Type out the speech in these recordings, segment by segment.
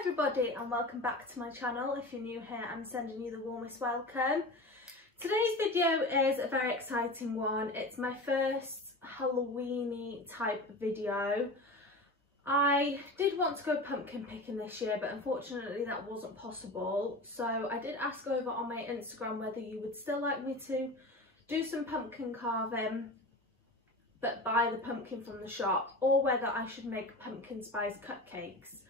Everybody, and welcome back to my channel. If you're new here, I'm sending you the warmest welcome. Today's video is a very exciting one. It's my first Halloweeny type video. I did want to go pumpkin picking this year, but unfortunately that wasn't possible. So I did ask over on my Instagram whether you would still like me to do some pumpkin carving but buy the pumpkin from the shop, or whether I should make pumpkin spice cupcakes.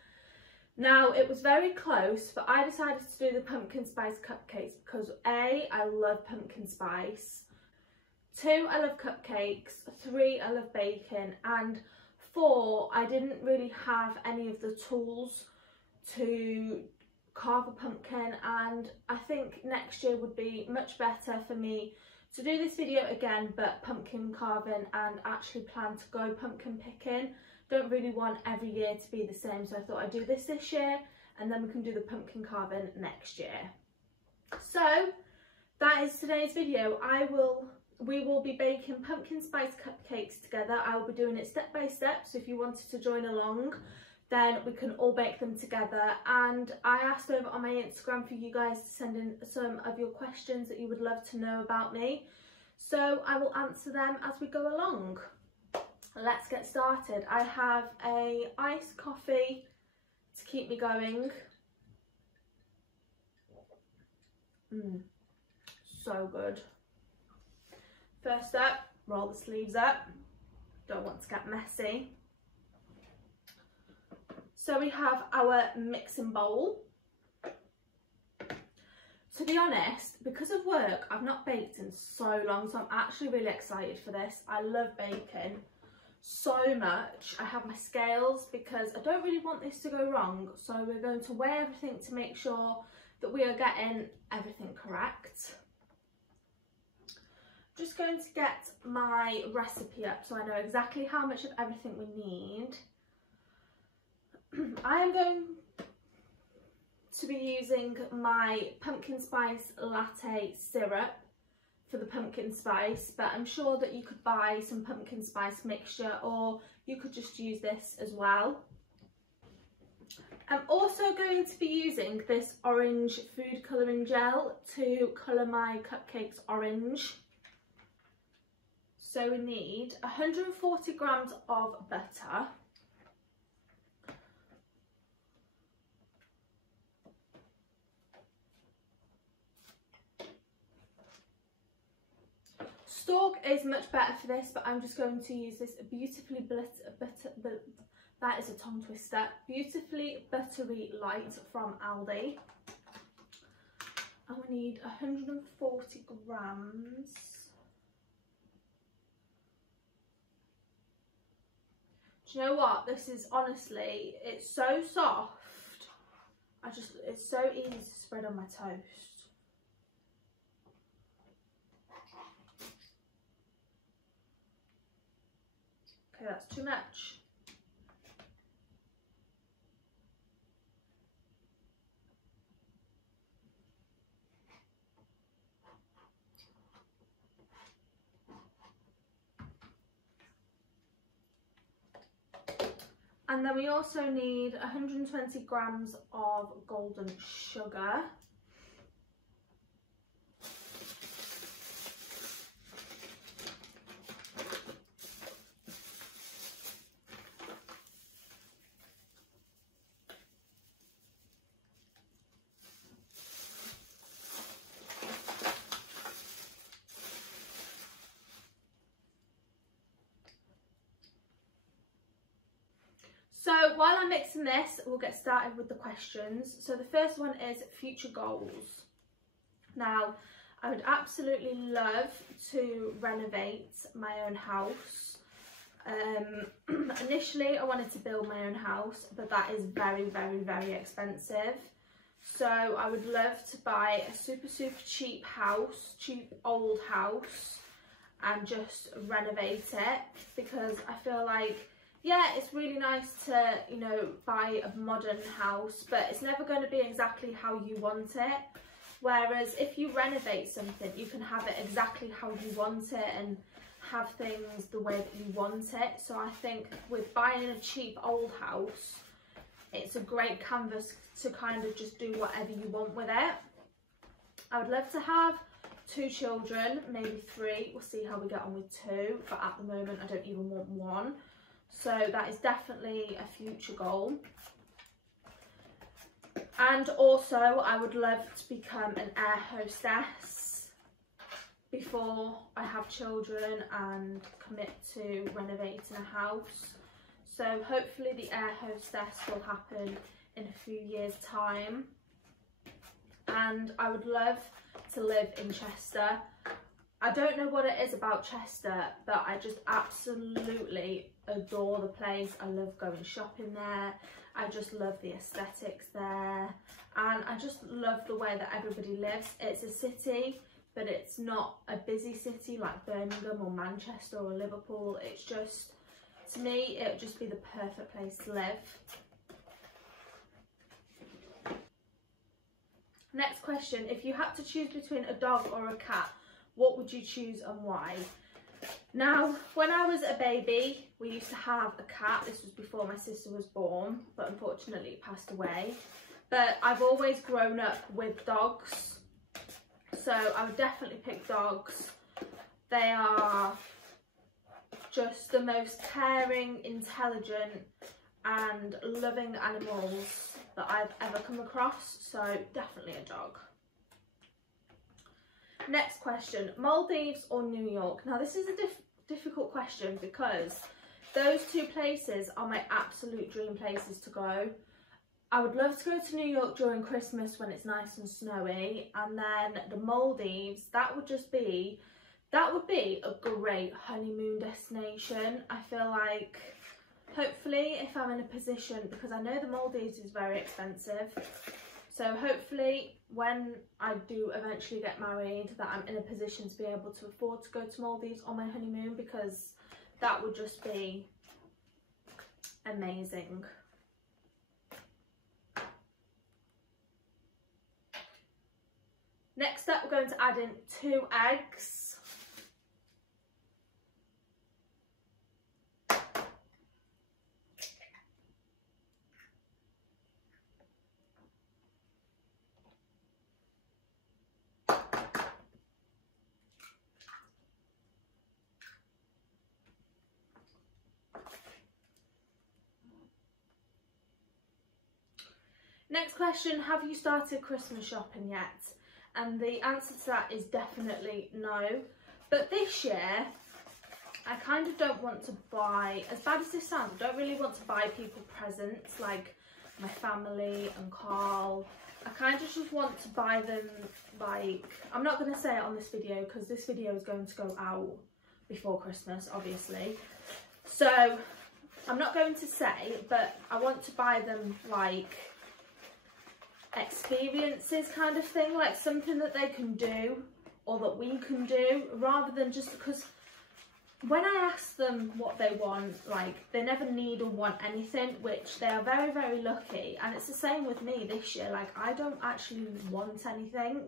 Now, it was very close, but I decided to do the pumpkin spice cupcakes because A, I love pumpkin spice, 2, I love cupcakes, 3, I love baking, and 4, I didn't really have any of the tools to carve a pumpkin, and I think next year would be much better for me to do this video again, but pumpkin carving, and actually plan to go pumpkin picking. Don't really want every year to be the same, so I thought I'd do this year and then we can do the pumpkin carving next year. So that is today's video. We will be baking pumpkin spice cupcakes together. I will be doing it step by step, so if you wanted to join along then we can all bake them together. And I asked over on my Instagram for you guys to send in some of your questions that you would love to know about me, so I will answer them as we go along. Let's get started. I have a iced coffee to keep me going. So good. First up, roll the sleeves up. Don't want to get messy. So we have our mixing bowl. To be honest, because of work, I've not baked in so long, so I'm actually really excited for this. I love baking so much. I have my scales because I don't really want this to go wrong, so we're going to weigh everything to make sure that we are getting everything correct. Just going to get my recipe up so I know exactly how much of everything we need. I am going to be using my pumpkin spice latte syrup for the pumpkin spice, but I'm sure that you could buy some pumpkin spice mixture, or you could just use this as well. I'm also going to be using this orange food colouring gel to colour my cupcakes orange. So we need 140 grams of butter, Stork is much better for this, but I'm just going to use this beautifully that is a tongue twister, beautifully buttery light from Aldi. And we need 140 grams. Do you know what? This is honestly, it's so soft. It's so easy to spread on my toast. Okay, that's too much. And then we also need 120 grams of golden sugar. So while I'm mixing this, we'll get started with the questions. So the first one is future goals. Now, I would absolutely love to renovate my own house. Initially, I wanted to build my own house, but that is very, very, very expensive. So I would love to buy a super, super cheap house, cheap old house, and just renovate it, because I feel like, yeah, it's really nice to, you know, buy a modern house, but it's never going to be exactly how you want it. Whereas if you renovate something, you can have it exactly how you want it and have things the way that you want it. So I think with buying a cheap old house, it's a great canvas to kind of just do whatever you want with it. I would love to have 2 children, maybe 3. We'll see how we get on with 2, but at the moment I don't even want 1. So that is definitely a future goal. And also I would love to become an air hostess before I have children and commit to renovating a house. So hopefully the air hostess will happen in a few years' time. And I would love to live in Chester. I don't know what it is about Chester, but I just absolutely adore the place. I love going shopping there. I just love the aesthetics there. And I just love the way that everybody lives. It's a city, but it's not a busy city like Birmingham or Manchester or Liverpool. It's just, to me, it would just be the perfect place to live. Next question, if you had to choose between a dog or a cat, what would you choose and why? Now, when I was a baby, we used to have a cat. This was before my sister was born, but unfortunately it passed away. But I've always grown up with dogs, so I would definitely pick dogs. They are just the most caring, intelligent and loving animals that I've ever come across, so definitely a dog. Next question, Maldives or New York? Now this is a difficult question because those 2 places are my absolute dream places to go. I would love to go to New York during Christmas when it's nice and snowy, and then the Maldives, that would be a great honeymoon destination. I feel like hopefully if I'm in a position, because I know the Maldives is very expensive, so hopefully when I do eventually get married that I'm in a position to be able to afford to go to Maldives on my honeymoon, because that would just be amazing. Next up, we're going to add in 2 eggs. Next question, have you started Christmas shopping yet? And the answer to that is definitely no. But this year, I kind of don't want to buy, as bad as this sounds, I don't really want to buy people presents like my family and Carl. I kind of just want to buy them, like, I'm not going to say it on this video because this video is going to go out before Christmas, obviously. So I'm not going to say, but I want to buy them like experiences kind of thing, like something that they can do or that we can do, rather than just, because when I ask them what they want, like, they never need or want anything, which they are very, very lucky. And it's the same with me this year, like, I don't actually want anything.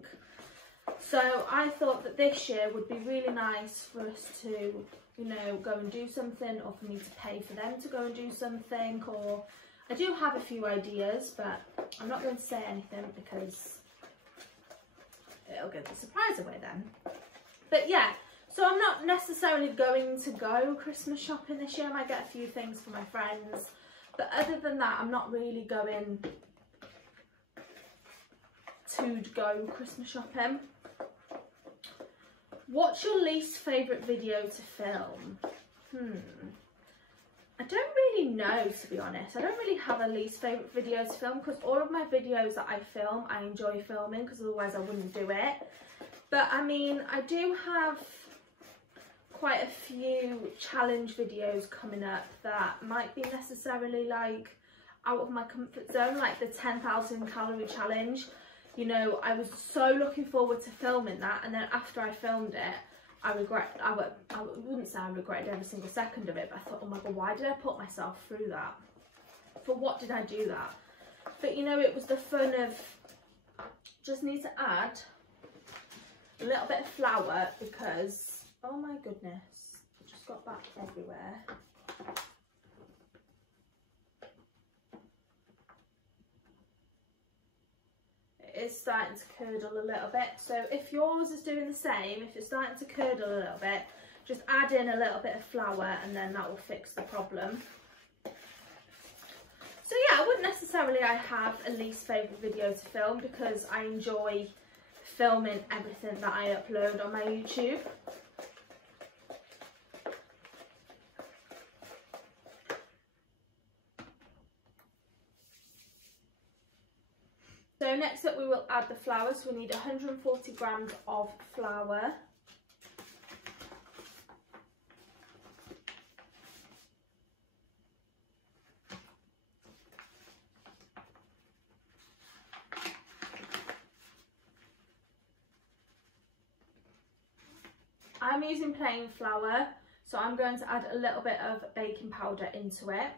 So I thought that this year would be really nice for us to, you know, go and do something, or for me to pay for them to go and do something. Or I do have a few ideas, but I'm not going to say anything because it'll give the surprise away then. But yeah, so I'm not necessarily going to go Christmas shopping this year. I might get a few things for my friends, but other than that, I'm not really going to go Christmas shopping. What's your least favourite video to film? I don't really know, to be honest. I don't really have a least favourite video to film, because all of my videos that I film, I enjoy filming, because otherwise I wouldn't do it. But I mean, I do have quite a few challenge videos coming up that might be necessarily like out of my comfort zone, like the 10,000 calorie challenge. You know, I was so looking forward to filming that, and then after I filmed it, I wouldn't say I regretted every single second of it, but I thought, oh my god, why did I put myself through that? For what did I do that? But you know, it was the fun of, just need to add a little bit of flour because, oh my goodness, just got that everywhere. It is starting to curdle a little bit, so if yours is doing the same, if it's starting to curdle a little bit, just add in a little bit of flour and then that will fix the problem. So yeah, I wouldn't necessarily have a least favourite video to film because I enjoy filming everything that I upload on my YouTube. So next up we will add the flour, so we need 140 grams of flour. I'm using plain flour, so I'm going to add a little bit of baking powder into it.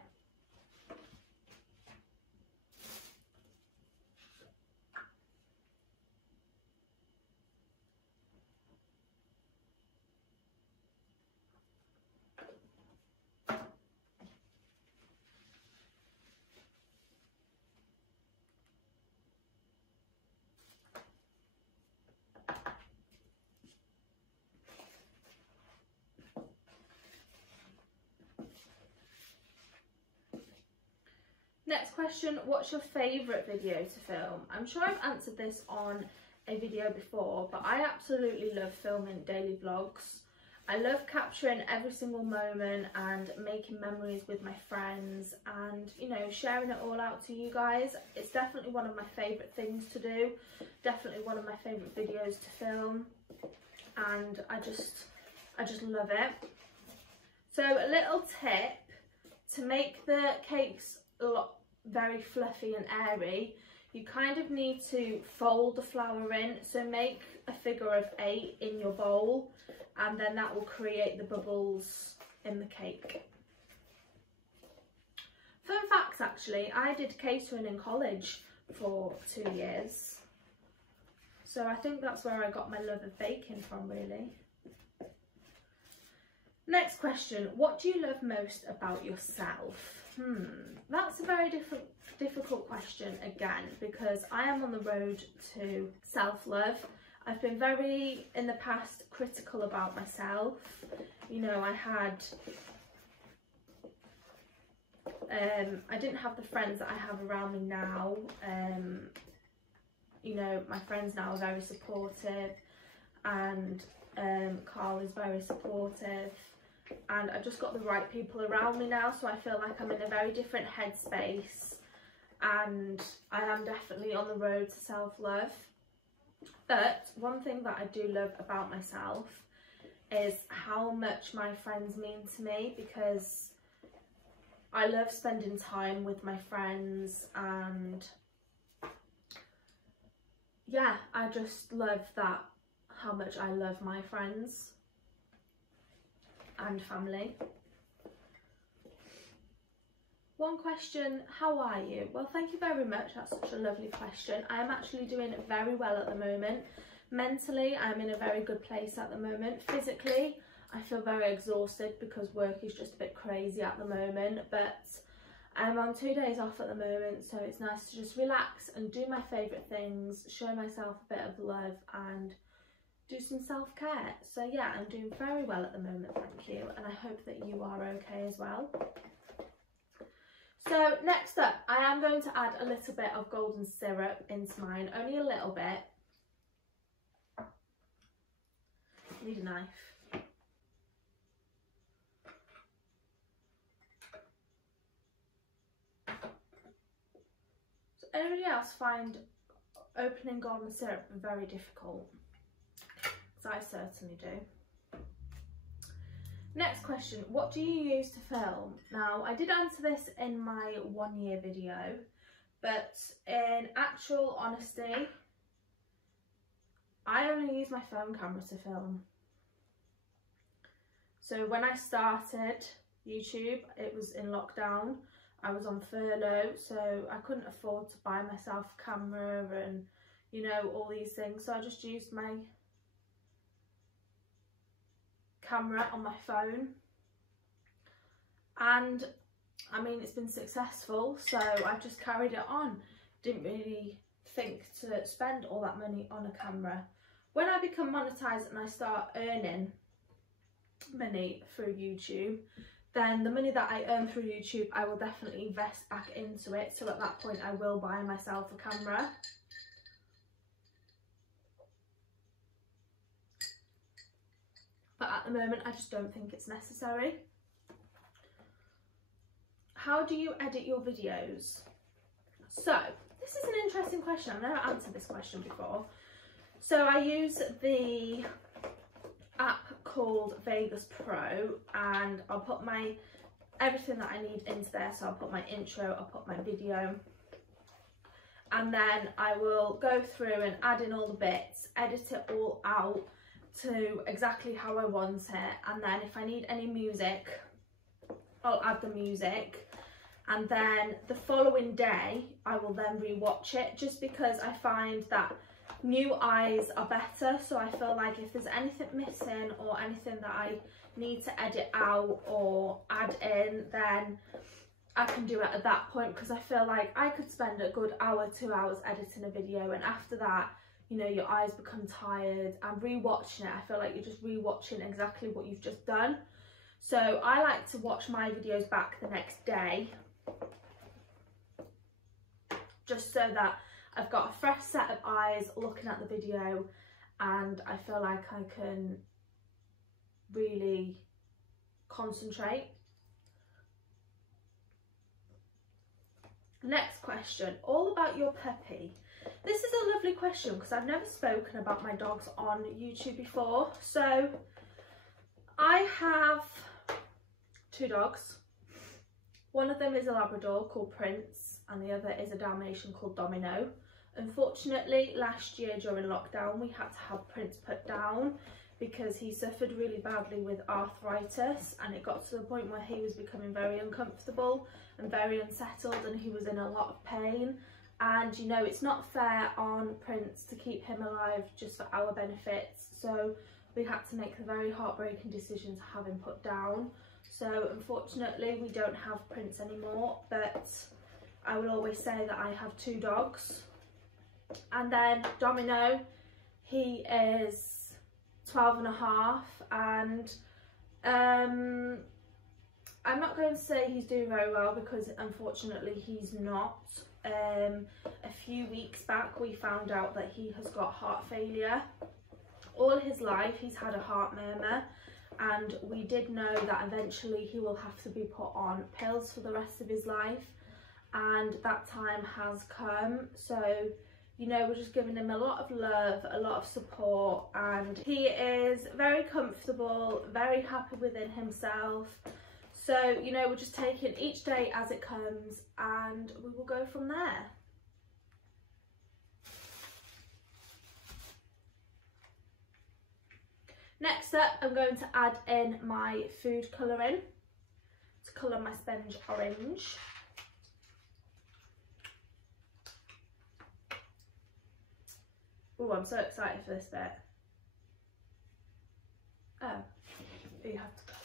Next question, what's your favourite video to film? I'm sure I've answered this on a video before, but I absolutely love filming daily vlogs. I love capturing every single moment and making memories with my friends and, you know, sharing it all out to you guys. It's definitely one of my favourite things to do, definitely one of my favourite videos to film, and I just love it. So a little tip to make the cakes very fluffy and airy, you kind of need to fold the flour in, so make a figure of 8 in your bowl and then that will create the bubbles in the cake. Fun fact, actually, I did catering in college for 2 years, so I think that's where I got my love of baking from, really. Next question, what do you love most about yourself? That's a very difficult question again, because I am on the road to self-love. I've been very, in the past, critical about myself. You know, I didn't have the friends that I have around me now. You know, my friends now are very supportive, and Carl is very supportive. And I've just got the right people around me now, so I feel like I'm in a very different headspace and I am definitely on the road to self-love. But one thing that I do love about myself is how much my friends mean to me, because I love spending time with my friends, and yeah, I just love that, how much I love my friends and family. One question, how are you? Well, thank you very much, that's such a lovely question. I am actually doing very well at the moment. Mentally, I'm in a very good place at the moment. Physically, I feel very exhausted because work is just a bit crazy at the moment, but I'm on 2 days off at the moment, so it's nice to just relax and do my favourite things, show myself a bit of love and do some self-care. So yeah, I'm doing very well at the moment, thank you, and I hope that you are okay as well. So next up, I am going to add a little bit of golden syrup into mine, only a little bit. Need a knife. Does anybody else find opening golden syrup very difficult? Because I certainly do. Next question, what do you use to film? Now, I did answer this in my 1 year video, but in actual honesty, I only use my phone camera to film. So when I started YouTube, it was in lockdown. I was on furlough, so I couldn't afford to buy myself a camera and, you know, all these things. So I just used my camera on my phone. and I mean, it's been successful, so I've just carried it on. Didn't really think to spend all that money on a camera. When I become monetized and I start earning money through YouTube, then the money that I earn through YouTube, I will definitely invest back into it. So at that point, I will buy myself a camera. But at the moment, I just don't think it's necessary. How do you edit your videos? So, this is an interesting question. I've never answered this question before. So I use the app called Vegas Pro, and I'll put everything that I need into there. So I'll put my intro, I'll put my video, and then I will go through and add in all the bits, edit it all out to exactly how I want it, and then if I need any music, I'll add the music. And then the following day, I will then re-watch it, just because I find that new eyes are better. So I feel like if there's anything missing or anything that I need to edit out or add in, then I can do it at that point, because I feel like I could spend a good hour, 2 hours editing a video, and after that, you know, your eyes become tired, and re-watching it, I feel like you're just re-watching exactly what you've just done. So I like to watch my videos back the next day, just so that I've got a fresh set of eyes looking at the video, and I feel like I can really concentrate. Next question, all about your puppy. This is a lovely question because I've never spoken about my dogs on YouTube before. So I have 2 dogs. One of them is a Labrador called Prince, and the other is a Dalmatian called Domino. Unfortunately, last year during lockdown, we had to have Prince put down because he suffered really badly with arthritis, and it got to the point where he was becoming very uncomfortable and very unsettled, and he was in a lot of pain. And you know, it's not fair on Prince to keep him alive just for our benefits, so we had to make the very heartbreaking decision to have him put down. So unfortunately we don't have Prince anymore, but I will always say that I have 2 dogs. And then Domino, he is 12.5, and I'm not going to say he's doing very well, because unfortunately he's not. A few weeks back we found out that he has got heart failure. All his life he's had a heart murmur, and we did know that eventually he will have to be put on pills for the rest of his life, and that time has come. So you know, we're just giving him a lot of love, a lot of support, and he is very comfortable, very happy within himself. So, you know, we're just taking each day as it comes, and we will go from there. Next up, I'm going to add in my food colouring to colour my sponge orange. Oh, I'm so excited for this bit. Oh, you have to cut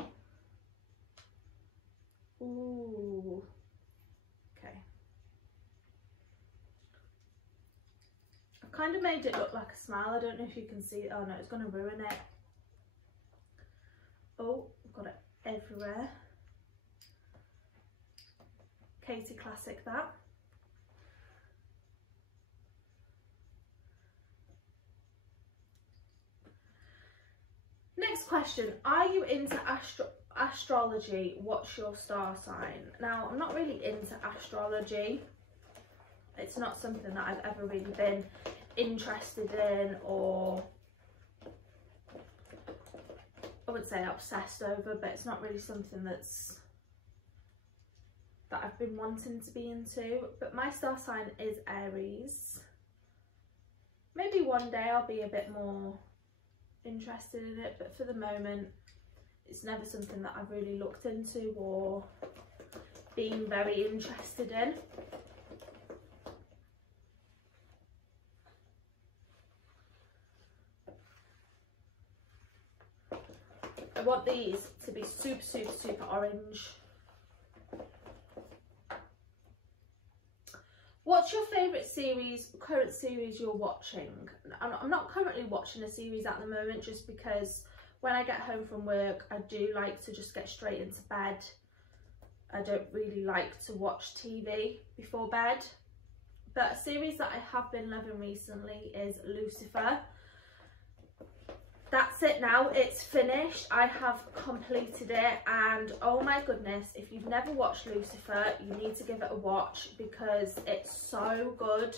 it. Ooh, okay. I've kind of made it look like a smile. I don't know if you can see it. Oh no, it's going to ruin it. Oh, I've got it everywhere. Katie Classic that. Next question, are you into astrology? What's your star sign? Now, I'm not really into astrology. It's not something that I've ever really been interested in, or I would say obsessed over, but it's not really something that I've been wanting to be into. But my star sign is Aries. Maybe one day I'll be a bit more interested in it, but for the moment it's never something that I've really looked into or been very interested in. I want these to be super, super, super orange. What's your favourite series, current series you're watching? I'm not currently watching a series at the moment, just because when I get home from work, I do like to just get straight into bed. I don't really like to watch TV before bed. But a series that I have been loving recently is Lucifer. That's it now, it's finished. I have completed it, and oh my goodness, if you've never watched Lucifer, you need to give it a watch, because it's so good.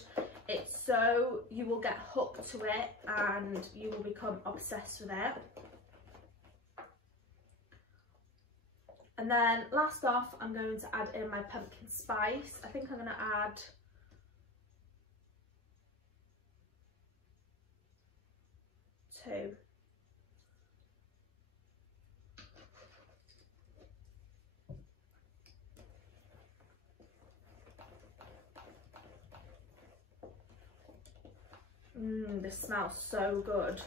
You will get hooked to it and you will become obsessed with it. And then last off, I'm going to add in my pumpkin spice. I think I'm going to add two. This smells so good.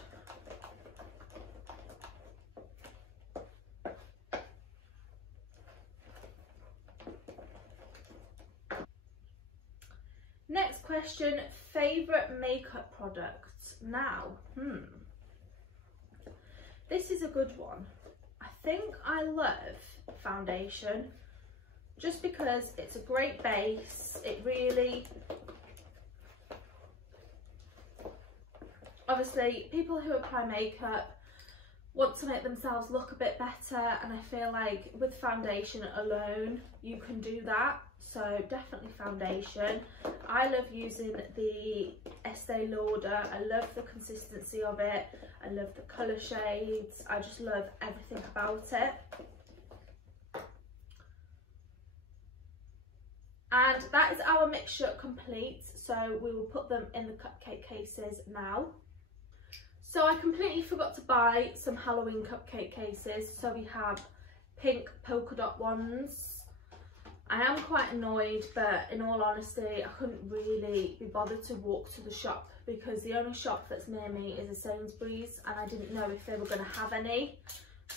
Next question, favourite makeup products? Now, this is a good one. I think I love foundation, just because it's a great base. It really, obviously people who apply makeup want to make themselves look a bit better, and I feel like with foundation alone you can do that. So definitely foundation. I love using the Estee Lauder. I love the consistency of it. I love the colour shades. I just love everything about it. And that is our mixture complete. So we will put them in the cupcake cases now. So I completely forgot to buy some Halloween cupcake cases. So we have pink polka dot ones. I am quite annoyed, but in all honesty, I couldn't really be bothered to walk to the shop, because the only shop that's near me is a Sainsbury's, and I didn't know if they were going to have any.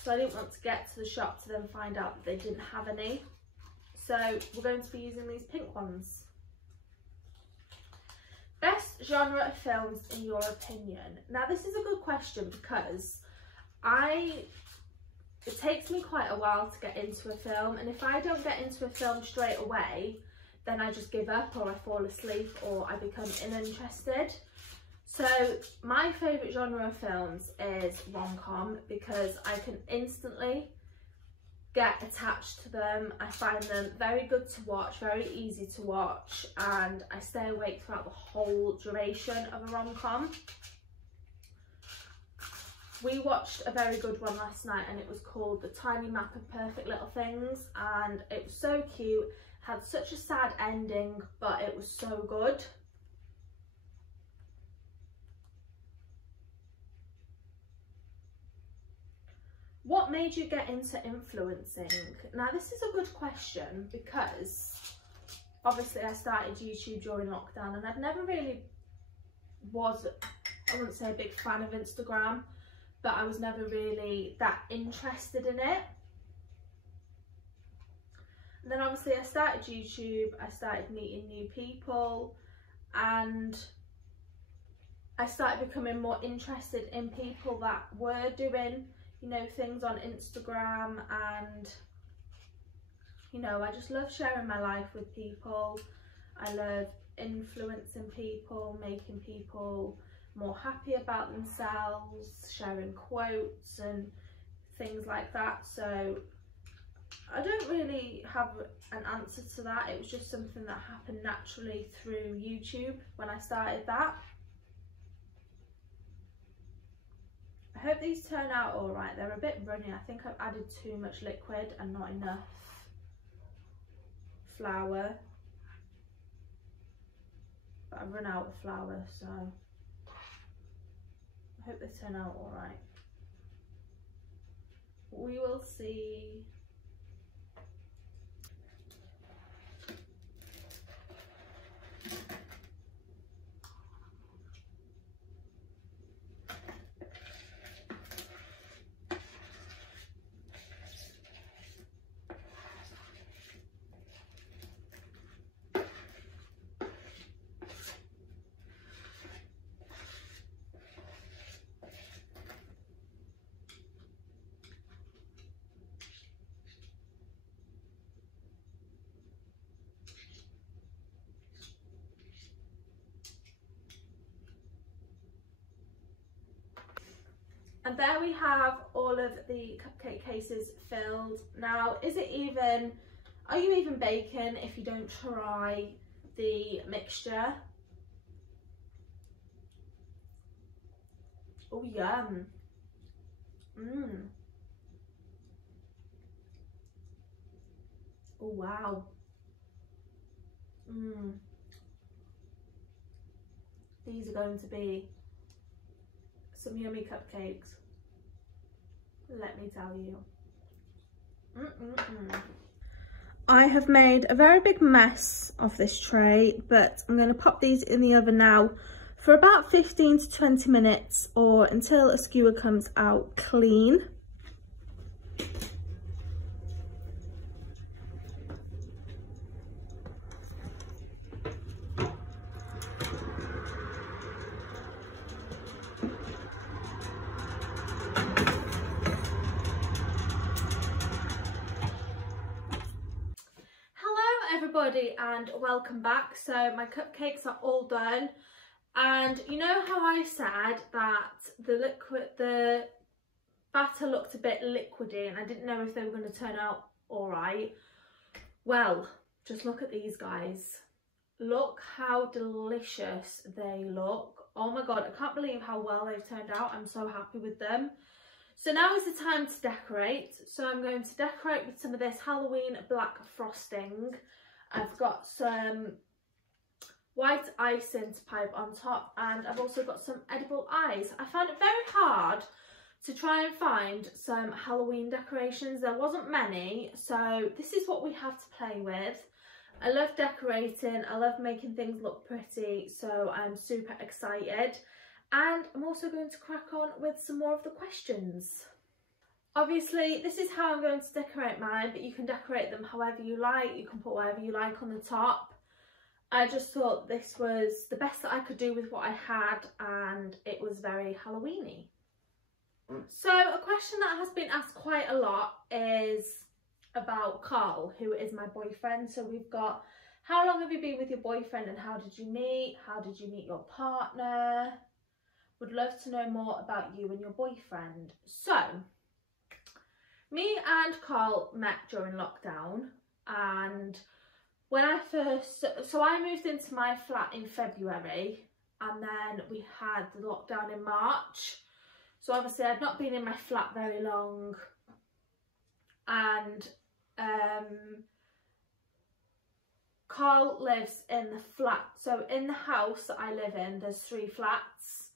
So I didn't want to get to the shop to then find out that they didn't have any. So we're going to be using these pink ones. Best genre of films in your opinion? Now this is a good question, because it takes me quite a while to get into a film, and if I don't get into a film straight away, then I just give up, or I fall asleep, or I become uninterested. So my favourite genre of films is rom-com, because I can instantly get attached to them. I find them very good to watch, very easy to watch, and I stay awake throughout the whole duration of a rom-com. We watched a very good one last night, and it was called The Tiny Map of Perfect Little Things, and it was so cute. Had such a sad ending, but it was so good. What made you get into influencing? Now this is a good question, because obviously I started YouTube during lockdown, and I'd never really was, I wouldn't say a big fan of Instagram, but I was never really that interested in it. And then obviously I started YouTube, I started meeting new people, and I started becoming more interested in people that were doing, you know, things on Instagram, and you know, I just love sharing my life with people. I love influencing people, making people more happy about themselves, sharing quotes and things like that. So I don't really have an answer to that. It was just something that happened naturally through YouTube when I started that. I hope these turn out all right. They're a bit runny. I think I've added too much liquid and not enough flour, but I've run out of flour, so I hope they turn out all right. We will see. And there we have all of the cupcake cases filled. Now, are you even baking if you don't try the mixture? Oh, yum. Oh, wow. These are going to be some yummy cupcakes, let me tell you. I have made a very big mess of this tray, but I'm going to pop these in the oven now for about 15 to 20 minutes, or until a skewer comes out clean. Everybody, and welcome back. So my cupcakes are all done, and you know how I said that the batter looked a bit liquidy and I didn't know if they were going to turn out all right? Well, just look at these guys. Look how delicious they look. Oh my god, I can't believe how well they've turned out. I'm so happy with them. So now is the time to decorate. So I'm going to decorate with some of this Halloween black frosting. I've got some white icing to pipe on top, and I've also got some edible eyes. I found it very hard to try and find some Halloween decorations. There wasn't many, so this is what we have to play with. I love decorating, I love making things look pretty, so I'm super excited. And I'm also going to crack on with some more of the questions. Obviously, this is how I'm going to decorate mine, but you can decorate them however you like. You can put whatever you like on the top. I just thought this was the best that I could do with what I had, and it was very Halloweeny. So a question that has been asked quite a lot is about Carl, who is my boyfriend. So we've got, how long have you been with your boyfriend and how did you meet? How did you meet your partner? Would love to know more about you and your boyfriend. So, me and Carl met during lockdown, and when I moved into my flat in February, and then we had the lockdown in March. So obviously I'd not been in my flat very long, and Carl lives in the flat. So in the house that I live in, there's 3 flats.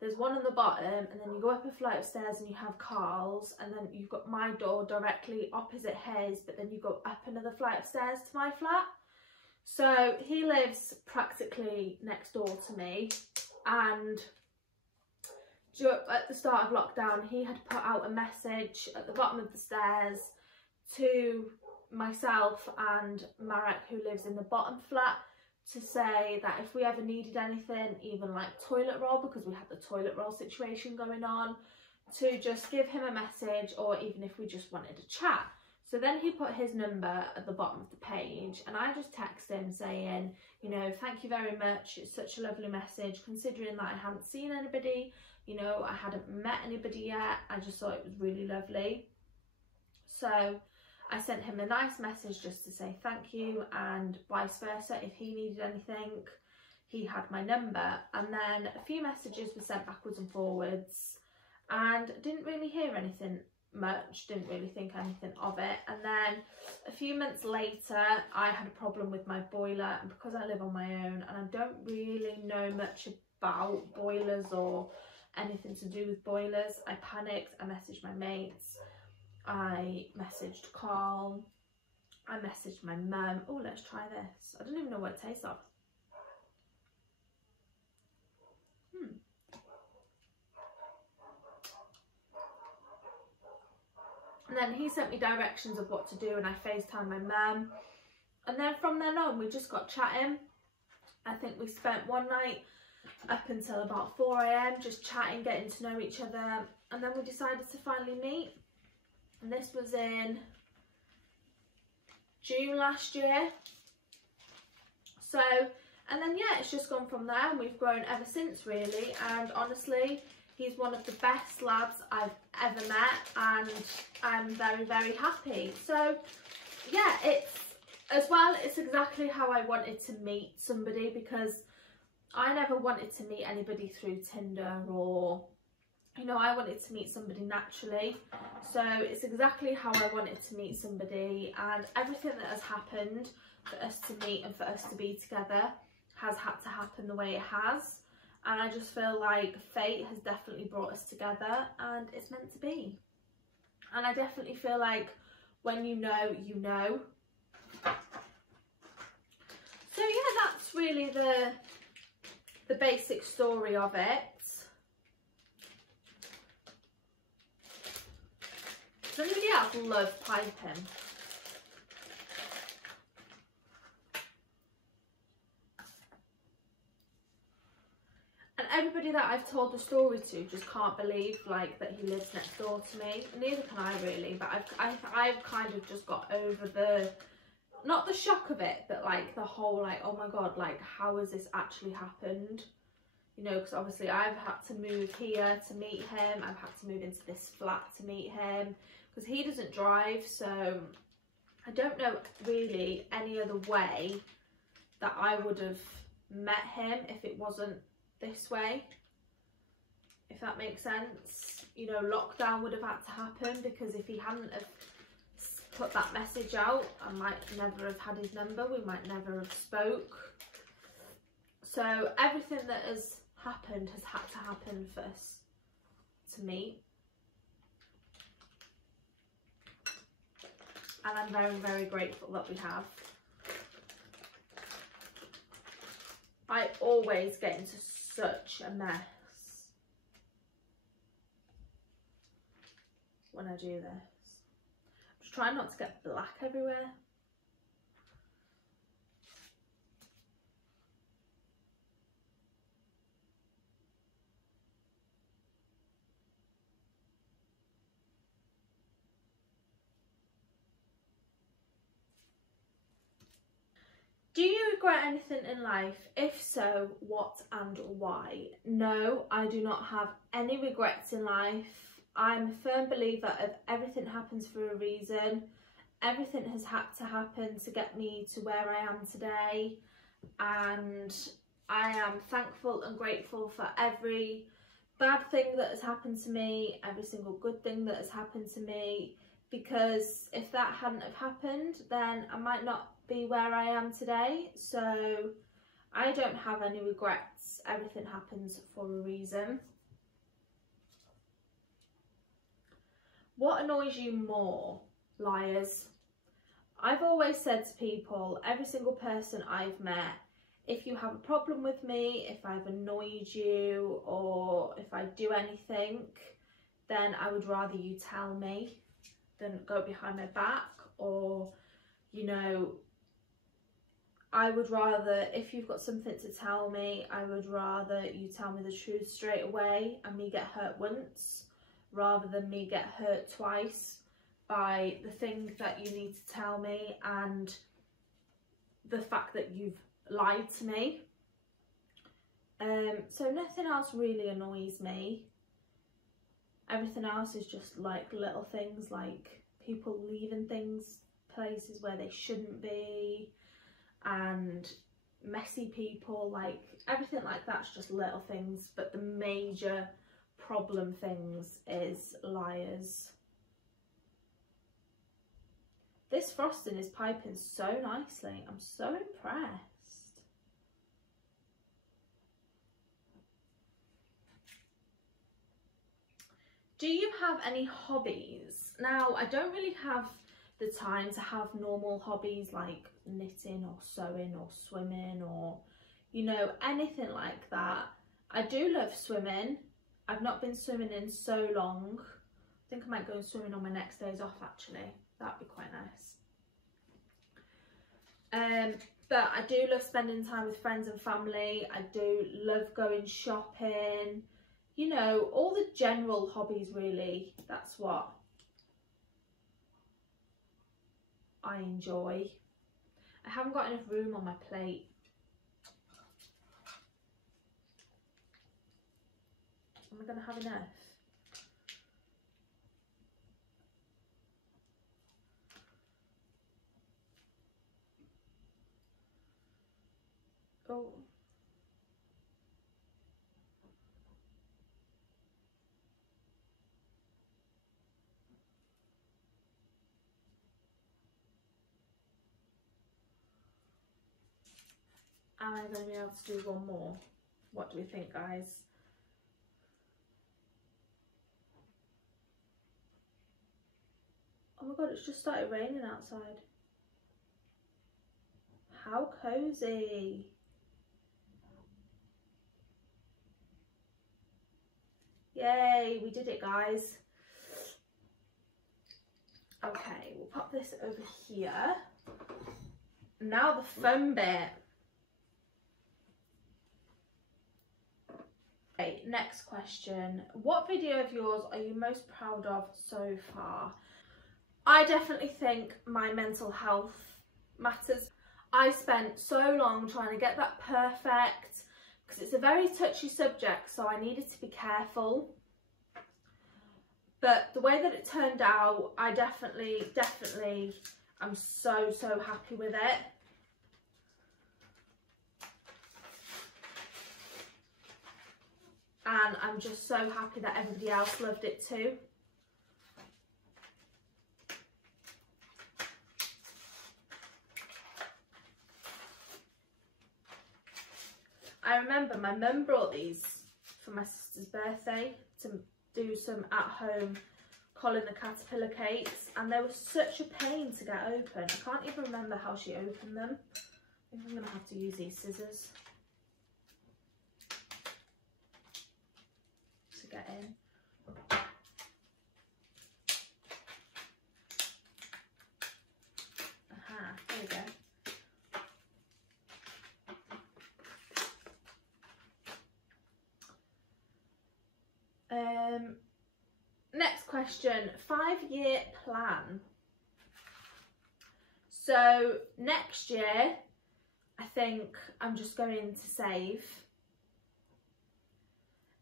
There's one on the bottom, and then you go up a flight of stairs and you have Carl's, and then you've got my door directly opposite his, but then you go up another flight of stairs to my flat. So he lives practically next door to me, and at the start of lockdown he had put out a message at the bottom of the stairs to myself and Marek, who lives in the bottom flat, to say that if we ever needed anything, even like toilet roll, because we had the toilet roll situation going on, to just give him a message, or even if we just wanted to chat. So then he put his number at the bottom of the page, and I just texted him saying, you know, thank you very much, it's such a lovely message, considering that I hadn't seen anybody, you know, I hadn't met anybody yet. I just thought it was really lovely. So I sent him a nice message just to say thank you, and vice versa, if he needed anything, he had my number. And then a few messages were sent backwards and forwards, and didn't really hear anything much, didn't really think anything of it. And then a few months later I had a problem with my boiler, and because I live on my own and I don't really know much about boilers or anything to do with boilers, I panicked. I messaged my mates, I messaged Carl, I messaged my mum. Oh, let's try this. I don't even know what it tastes like. And then he sent me directions of what to do, and I FaceTimed my mum. And then from then on, we just got chatting. I think we spent one night up until about 4 AM just chatting, getting to know each other. And then we decided to finally meet. And this was in June last year. So, and then yeah, it's just gone from there, and we've grown ever since really. And honestly, He's one of the best lads I've ever met, and I'm very, very happy. So yeah, it's exactly how I wanted to meet somebody, because I never wanted to meet anybody through Tinder, or, you know, I wanted to meet somebody naturally. So it's exactly how I wanted to meet somebody, and everything that has happened for us to meet and for us to be together has had to happen the way it has. And I just feel like fate has definitely brought us together, and it's meant to be. And I definitely feel like when you know, you know. So yeah, that's really the basic story of it. Does anybody else love piping? And everybody that I've told the story to just can't believe like that he lives next door to me. Neither can I really, but I've kind of just got over the, not the shock of it, but like the whole like, oh my god, like how has this actually happened? You know, because obviously I've had to move here to meet him. I've had to move into this flat to meet him, because he doesn't drive. So I don't know really any other way that I would have met him if it wasn't this way, if that makes sense. You know, lockdown would have had to happen, because if he hadn't have put that message out, I might never have had his number, we might never have spoke. So everything that has happened has had to happen for us to meet, and I'm very, very grateful that we have. I always get into such a mess when I do this. I'm just trying not to get black everywhere. Do you regret anything in life? If so, what and why? No, I do not have any regrets in life. I'm a firm believer of everything happens for a reason. Everything has had to happen to get me to where I am today. And I am thankful and grateful for every bad thing that has happened to me, every single good thing that has happened to me. Because if that hadn't have happened, then I might not be where I am today. So I don't have any regrets. Everything happens for a reason. What annoys you more? Liars. I've always said to people, every single person I've met, if you have a problem with me, if I've annoyed you, or if I do anything, then I would rather you tell me than go behind my back. Or, you know, I would rather, if you've got something to tell me, I would rather you tell me the truth straight away and me get hurt once, rather than me get hurt twice by the thing that you need to tell me and the fact that you've lied to me. So nothing else really annoys me. Everything else is just like little things, like people leaving things, places where they shouldn't be, and messy people, like everything like that's just little things. But the major problem things is liars. This frosting is piping so nicely. I'm so impressed. Do you have any hobbies? Now, I don't really have the time to have normal hobbies like knitting or sewing or swimming or, you know, anything like that. I do love swimming. I've not been swimming in so long. I think I might go swimming on my next days off actually. That'd be quite nice. But I do love spending time with friends and family. I do love going shopping. You know, all the general hobbies really. That's what I enjoy. I haven't got enough room on my plate. Am I going to have enough? Oh. Am I going to be able to do one more? What do we think, guys? Oh my god, it's just started raining outside. How cozy. Yay, we did it, guys. Okay, we'll pop this over here. Now the fun bit. Okay, next question. What video of yours are you most proud of so far? I definitely think my mental health matters. I spent so long trying to get that perfect because it's a very touchy subject, so I needed to be careful. But the way that it turned out, I definitely am so happy with it. And I'm just so happy that everybody else loved it too. I remember my mum brought these for my sister's birthday to do some at-home Colin the Caterpillar cakes, and they were such a pain to get open. I can't even remember how she opened them. I think I'm going to have to use these scissors to get in. Aha, there we go. Next question, 5-year plan. So next year, I think I'm just going to save.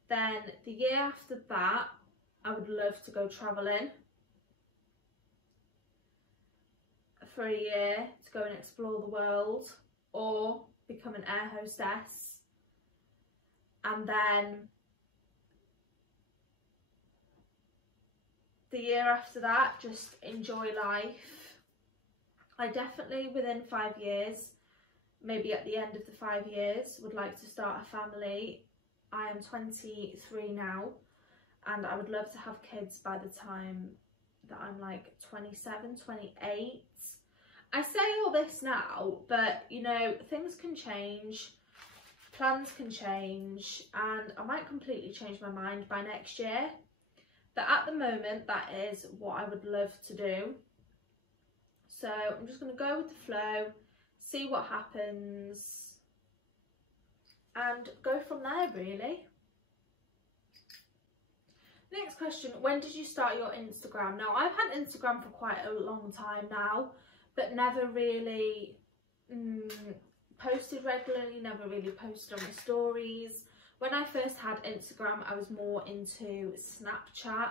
Then the year after that, I would love to go travelling for a year to go and explore the world or become an air hostess. And then the year after that, just enjoy life. I definitely, within 5 years, maybe at the end of the 5 years, would like to start a family. I am 23 now, and I would love to have kids by the time that I'm like 27, 28. I say all this now, but you know, things can change, plans can change, and I might completely change my mind by next year. But at the moment, that is what I would love to do. So I'm just going to go with the flow, see what happens, and go from there, really. Next question, when did you start your Instagram? Now, I've had Instagram for quite a long time now, but never really posted regularly, never really posted on my stories. When I first had Instagram, I was more into Snapchat.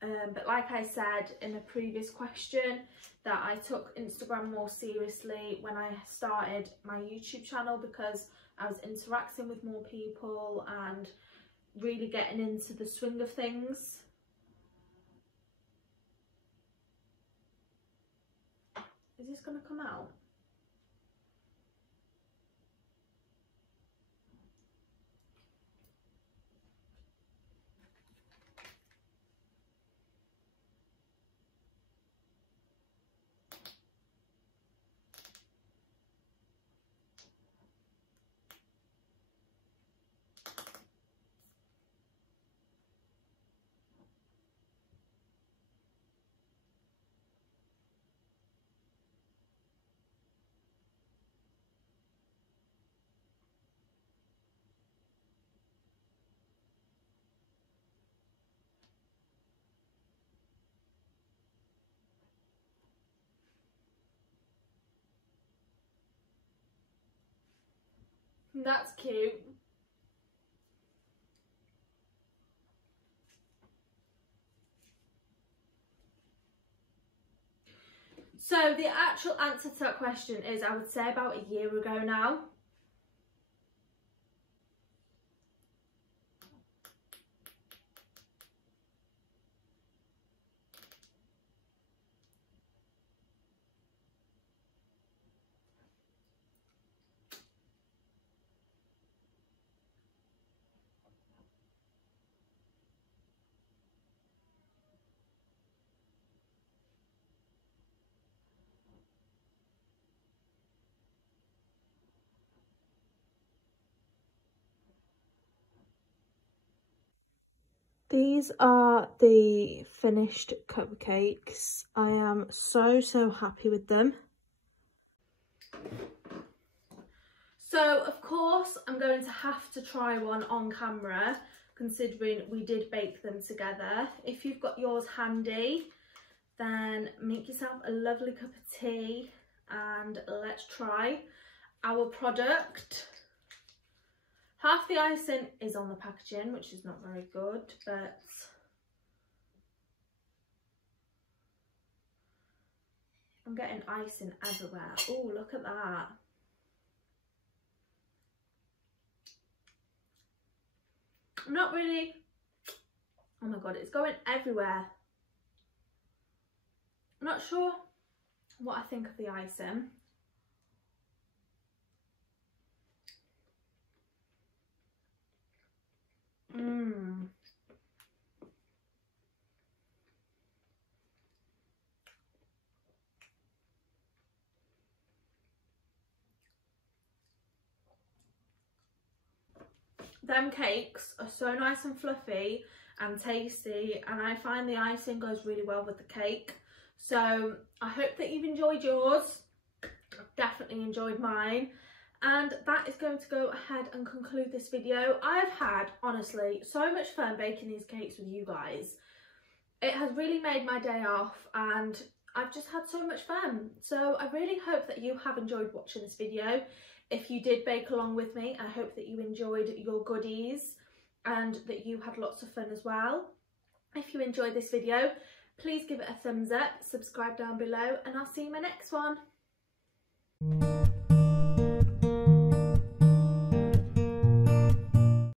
But like I said in a previous question, that I took Instagram more seriously when I started my YouTube channel, because I was interacting with more people and really getting into the swing of things. Is this going to come out? That's cute. So the actual answer to that question is, I would say about a year ago now. These are the finished cupcakes. I am so happy with them. So of course I'm going to have to try one on camera, considering we did bake them together. If you've got yours handy, then make yourself a lovely cup of tea and let's try our product. Half the icing is on the packaging, which is not very good, but I'm getting icing everywhere. Oh, look at that. I'm not really, oh my god, it's going everywhere. I'm not sure what I think of the icing. Them cakes are so nice and fluffy and tasty, and I find the icing goes really well with the cake. So I hope that you've enjoyed yours. I've definitely enjoyed mine, and that is going to go ahead and conclude this video. I've had, honestly, so much fun baking these cakes with you guys. It has really made my day off, and I've just had so much fun. So I really hope that you have enjoyed watching this video. If you did bake along with me, I hope that you enjoyed your goodies and that you had lots of fun as well. If you enjoyed this video, please give it a thumbs up, subscribe down below, and I'll see you in my next one.